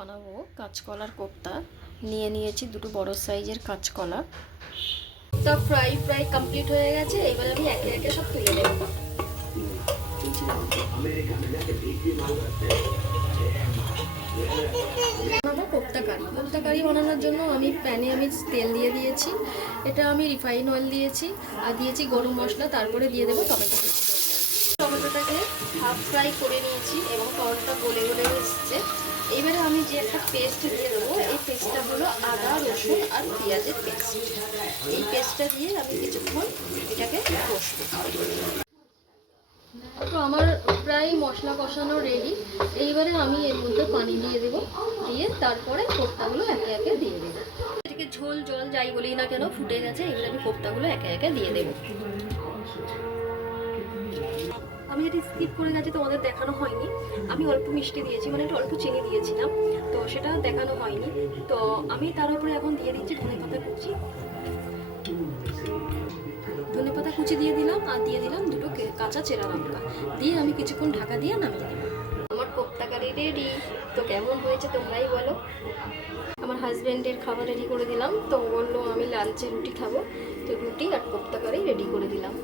বানাবো কাঁচকলার কোপ্তা। নিয়ে নিয়েছি দুটো বড় সাইজের কাঁচকলা। তো ফ্রাই কমপ্লিট হয়ে গেছে। এবার আমি একে একে সব তুলে নেব। কোপ্তা কারি বানানোর জন্য আমি প্যানে তেল দিয়ে দিয়েছি। এটা আমি রিফাইন অয়েল দিয়েছি আর দিয়েছি গরম মশলা। তারপরে দিয়ে দেবো টমেটো। টমেটোটাকে হাফ ফ্রাই করে নিয়েছি এবং টমেটোটা গলে গলে এসছে। এবারে আমি যে একটা পেস্ট দিয়ে দেবো, এই পেস্টটা হলো আদা, রসুন আর পেঁয়াজের পেস্ট। এই পেস্টটা দিয়ে আমি কিছুক্ষণ এটাকে কষবো। তো আমার প্রায় মশলা কষানো রেডি। এইবারে আমি এর মধ্যে পানি দিয়ে দেবো, দিয়ে তারপরে কোপ্তাগুলো একে একে দিয়ে দেবো। এটাকে ঝোল জল যাই বলি না কেন ফুটে গেছে। এবারে আমি কোপ্তাগুলো একে একে দিয়ে দেবো। আমি যেটা স্কিপ করে গেছি, তোমাদের দেখানো হয়নি, আমি অল্প মিষ্টি দিয়েছি, মানে একটু অল্প চিনি দিয়েছিলাম, তো সেটা দেখানো হয়নি। তো আমি তার উপরে এখন দিয়ে দিচ্ছি ধনেপাতা কুচি। ধনেপাতা কুচি দিয়ে দিলাম আর দিয়ে দিলাম দুটো কাঁচা চেরা লঙ্কা। দিয়ে আমি কিছুক্ষণ ঢাকা দিয়ে নামিয়ে দেবো। আমার কোপ্তা কারি রেডি। তো কেমন হয়েছে তোমরাই বলো। আমার হাজব্যান্ডের খাবার রেডি করে দিলাম। তো বললো আমি লাঞ্চে রুটি খাবো, তো রুটি আর কোপ্তা কারি রেডি করে দিলাম।